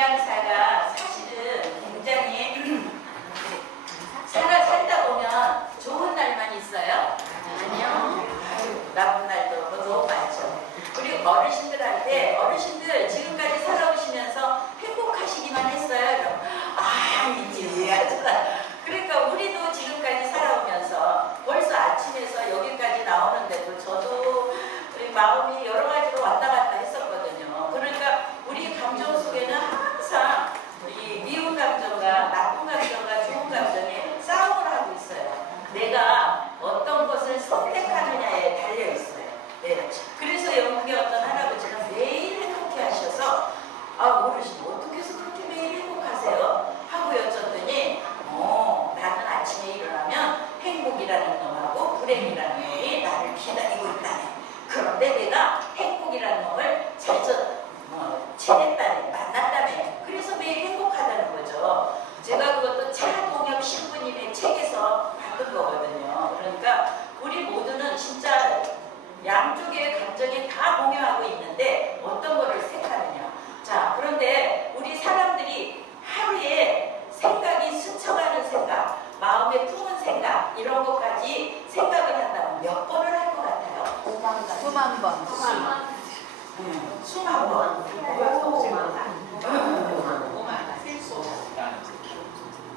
동양사가 사실은 굉장히 살아 살다 보면 좋은 날만 있어요. 아니요. 나쁜 날도 너무 많죠. 그리고 어르신들한테 어르신 9만 번. 수만 번.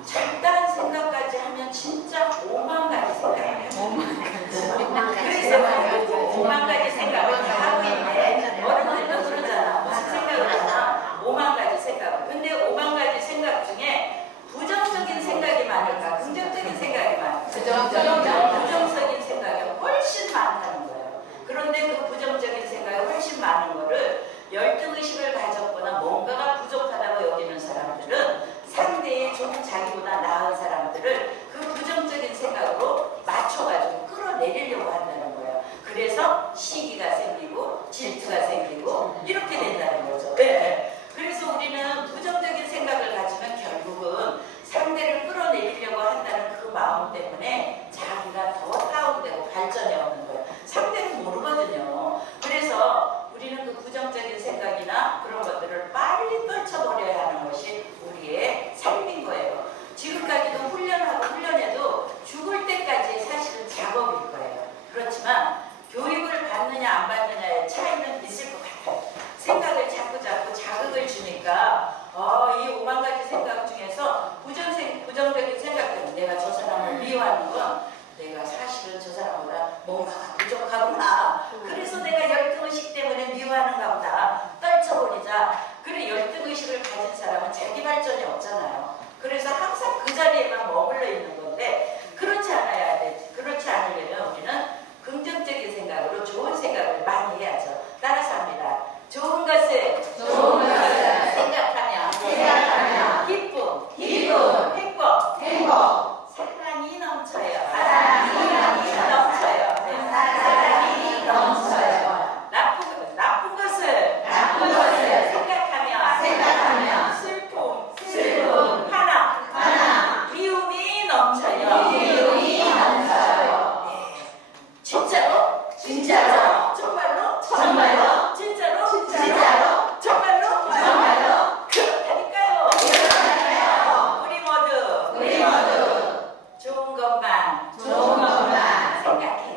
작다는 생각까지 하면 진짜 5만 가지 생각을 해요. 5만 가지. 그래서 5만 가지 생각을 다 하고 있는데 생각으로 좋은 생각을 많이 해야죠. 따라서 합니다. 좋은 것을 Don't know that. Okay.